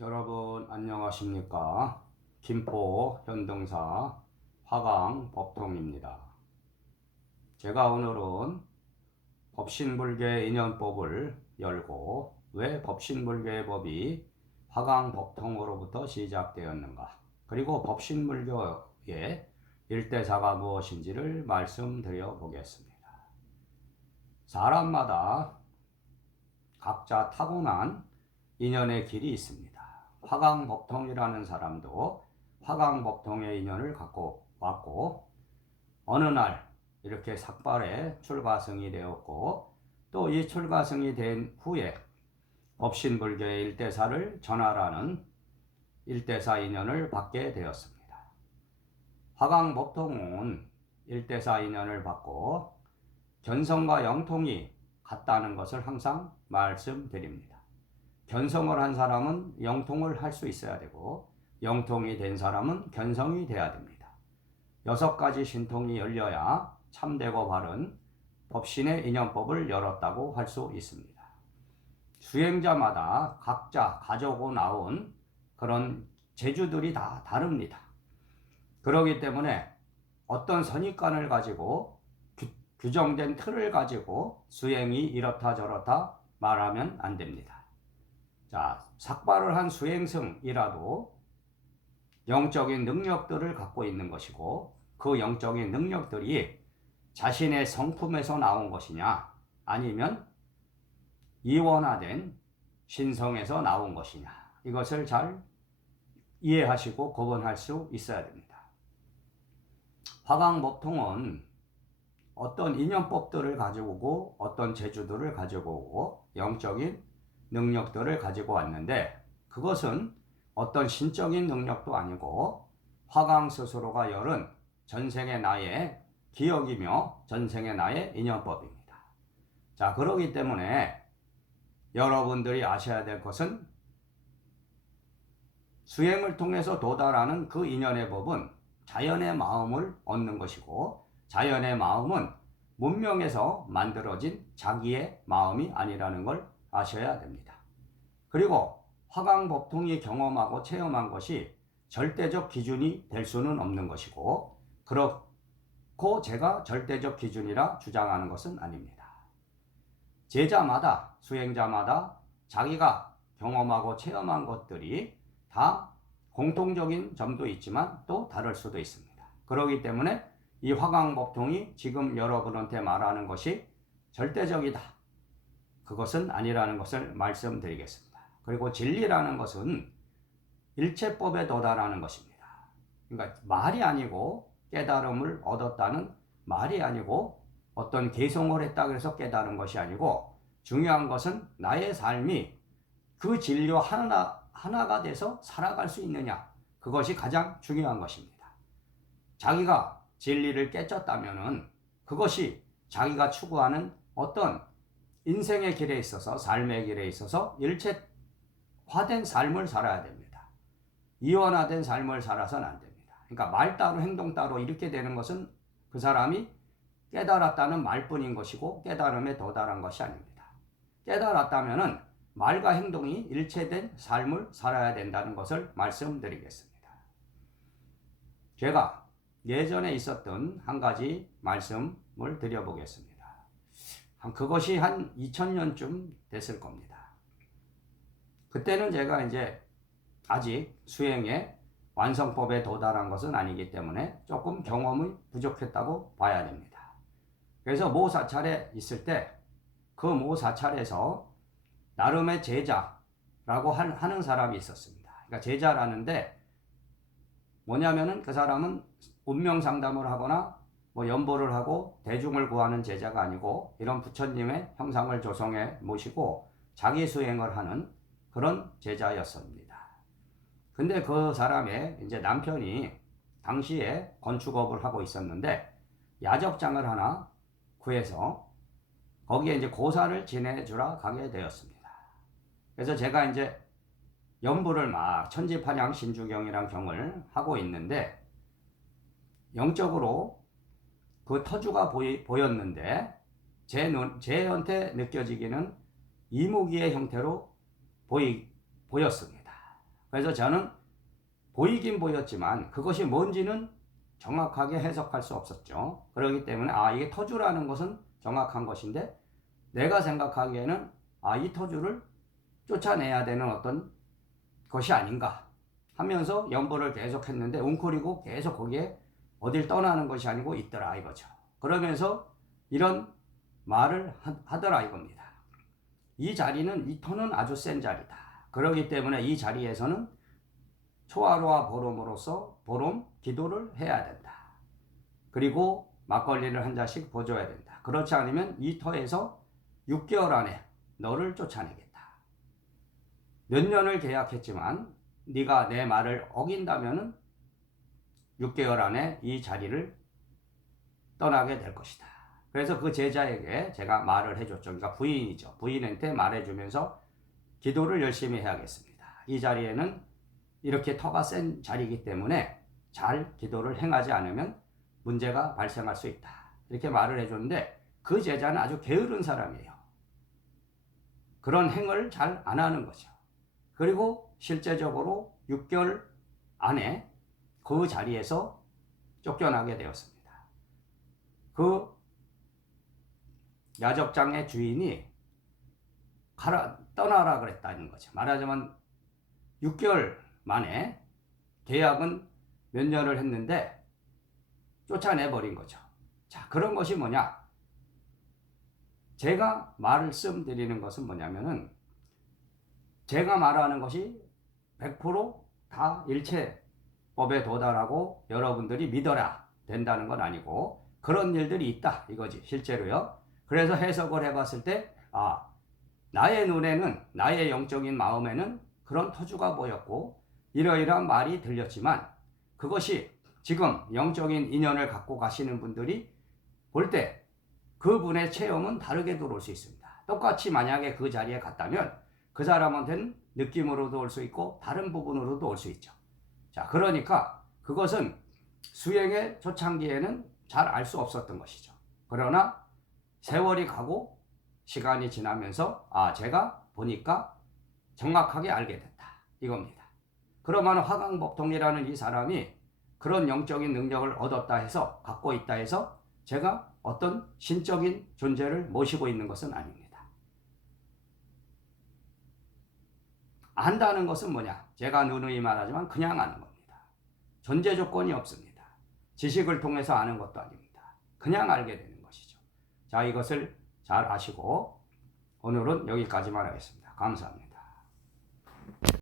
여러분 안녕하십니까? 김포 현등사 화강 법통입니다. 제가 오늘은 법신불계 인연법을 열고 왜 법신불계의 법이 화강 법통으로부터 시작되었는가, 그리고 법신불교의 일대사가 무엇인지를 말씀드려 보겠습니다. 사람마다 각자 타고난 인연의 길이 있습니다. 화강법통이라는 사람도 화강법통의 인연을 갖고 왔고, 어느 날 이렇게 삭발에 출가승이 되었고, 또 이 출가승이 된 후에 법신불교의 일대사를 전하라는 일대사 인연을 받게 되었습니다. 화강법통은 일대사 인연을 받고 견성과 영통이 같다는 것을 항상 말씀드립니다. 견성을 한 사람은 영통을 할 수 있어야 되고, 영통이 된 사람은 견성이 돼야 됩니다. 6가지 신통이 열려야 참되고 바른 법신의 인연법을 열었다고 할 수 있습니다. 수행자마다 각자 가지고 나온 그런 재주들이 다 다릅니다. 그렇기 때문에 어떤 선입관을 가지고 규정된 틀을 가지고 수행이 이렇다 저렇다 말하면 안 됩니다. 자, 삭발을 한 수행승이라도 영적인 능력들을 갖고 있는 것이고, 그 영적인 능력들이 자신의 성품에서 나온 것이냐, 아니면 이원화된 신성에서 나온 것이냐, 이것을 잘 이해하시고 구분할 수 있어야 됩니다. 화강법통은 어떤 인연법들을 가지고 오고 어떤 재주들을 가지고 오고 영적인 능력들을 가지고 왔는데, 그것은 어떤 신적인 능력도 아니고 화강 스스로가 열은 전생의 나의 기억이며 전생의 나의 인연법입니다. 자, 그렇기 때문에 여러분들이 아셔야 될 것은, 수행을 통해서 도달하는 그 인연의 법은 자연의 마음을 얻는 것이고, 자연의 마음은 문명에서 만들어진 자기의 마음이 아니라는 걸 아셔야 됩니다. 그리고 화강법통이 경험하고 체험한 것이 절대적 기준이 될 수는 없는 것이고, 그렇고 제가 절대적 기준이라 주장하는 것은 아닙니다. 제자마다, 수행자마다 자기가 경험하고 체험한 것들이 다 공통적인 점도 있지만 또 다를 수도 있습니다. 그렇기 때문에 이 화강법통이 지금 여러분한테 말하는 것이 절대적이다, 그것은 아니라는 것을 말씀드리겠습니다. 그리고 진리라는 것은 일체법에 도달하는 것입니다. 그러니까 말이 아니고, 깨달음을 얻었다는 말이 아니고, 어떤 개성을 했다 그래서 깨달은 것이 아니고, 중요한 것은 나의 삶이 그 진리와 하나가 돼서 살아갈 수 있느냐, 그것이 가장 중요한 것입니다. 자기가 진리를 깨쳤다면은 그것이 자기가 추구하는 어떤 인생의 길에 있어서, 삶의 길에 있어서 일체화된 삶을 살아야 됩니다. 이원화된 삶을 살아서는 안 됩니다. 그러니까 말 따로 행동 따로 이렇게 되는 것은 그 사람이 깨달았다는 말뿐인 것이고 깨달음에 도달한 것이 아닙니다. 깨달았다면은 말과 행동이 일체된 삶을 살아야 된다는 것을 말씀드리겠습니다. 제가 예전에 있었던 한 가지 말씀을 드려보겠습니다. 그것이 한 2000년쯤 됐을 겁니다. 그때는 제가 이제 아직 수행의 완성법에 도달한 것은 아니기 때문에 조금 경험이 부족했다고 봐야 됩니다. 그래서 모 사찰에 있을 때 그 모 사찰에서 나름의 제자라고 하는 사람이 있었습니다. 그러니까 제자라는데 뭐냐면은 그 사람은 운명 상담을 하거나 연보를 하고 대중을 구하는 제자가 아니고, 이런 부처님의 형상을 조성해 모시고 자기 수행을 하는 그런 제자였습니다. 근데 그 사람의 이제 남편이 당시에 건축업을 하고 있었는데 야적장을 하나 구해서 거기에 이제 고사를 지내주라 가게 되었습니다. 그래서 제가 이제 연보를 막 천지판양 신주경이란 경을 하고 있는데, 영적으로 그 터주가 보였는데 제한테 느껴지기는 이무기의 형태로 보였습니다. 그래서 저는 보이긴 보였지만 그것이 뭔지는 정확하게 해석할 수 없었죠. 그렇기 때문에 이게 터주라는 것은 정확한 것인데 내가 생각하기에는 이 터주를 쫓아내야 되는 어떤 것이 아닌가 하면서 연보를 계속 했는데 웅크리고 계속 거기에 어딜 떠나는 것이 아니고 있더라 이거죠. 그러면서 이런 말을 하더라 이겁니다. 이 자리는 이 터는 아주 센 자리다. 그렇기 때문에 이 자리에서는 초하루와 보름으로서 보름 기도를 해야 된다. 그리고 막걸리를 한 잔씩 보줘야 된다. 그렇지 않으면 이 터에서 6개월 안에 너를 쫓아내겠다. 몇 년을 계약했지만 네가 내 말을 어긴다면 6개월 안에 이 자리를 떠나게 될 것이다. 그래서 그 제자에게 제가 말을 해줬죠. 그러니까 부인이죠. 부인한테 말해주면서 기도를 열심히 해야겠습니다. 이 자리에는 이렇게 터가 센 자리이기 때문에 잘 기도를 행하지 않으면 문제가 발생할 수 있다. 이렇게 말을 해줬는데 그 제자는 아주 게으른 사람이에요. 그런 행을 잘 안 하는 거죠. 그리고 실제적으로 6개월 안에 그 자리에서 쫓겨나게 되었습니다. 그 야적장의 주인이 떠나라 그랬다는 거죠. 말하자면 6개월 만에 계약은 몇 년을 했는데 쫓아내버린 거죠. 자, 그런 것이 뭐냐? 제가 말씀드리는 것은 뭐냐면은 제가 말하는 것이 100%다 일체법에 도달하고 여러분들이 믿어라 된다는 건 아니고 그런 일들이 있다 이거지 실제로요. 그래서 해석을 해봤을 때 나의 눈에는 나의 영적인 마음에는 그런 터주가 보였고 이러이러한 말이 들렸지만 그것이 지금 영적인 인연을 갖고 가시는 분들이 볼 때 그분의 체험은 다르게 들어올 수 있습니다. 똑같이 만약에 그 자리에 갔다면 그 사람한테는 느낌으로도 올 수 있고 다른 부분으로도 올 수 있죠. 자, 그러니까 그것은 수행의 초창기에는 잘 알 수 없었던 것이죠. 그러나 세월이 가고 시간이 지나면서 제가 보니까 정확하게 알게 됐다 이겁니다. 그러면 화강법통이라는 이 사람이 그런 영적인 능력을 얻었다 해서 갖고 있다 해서 제가 어떤 신적인 존재를 모시고 있는 것은 아닙니다. 안다는 것은 뭐냐? 제가 누누이 말하지만 그냥 아는 겁니다. 존재 조건이 없습니다. 지식을 통해서 아는 것도 아닙니다. 그냥 알게 되는 것이죠. 자, 이것을 잘 아시고 오늘은 여기까지만 하겠습니다. 감사합니다.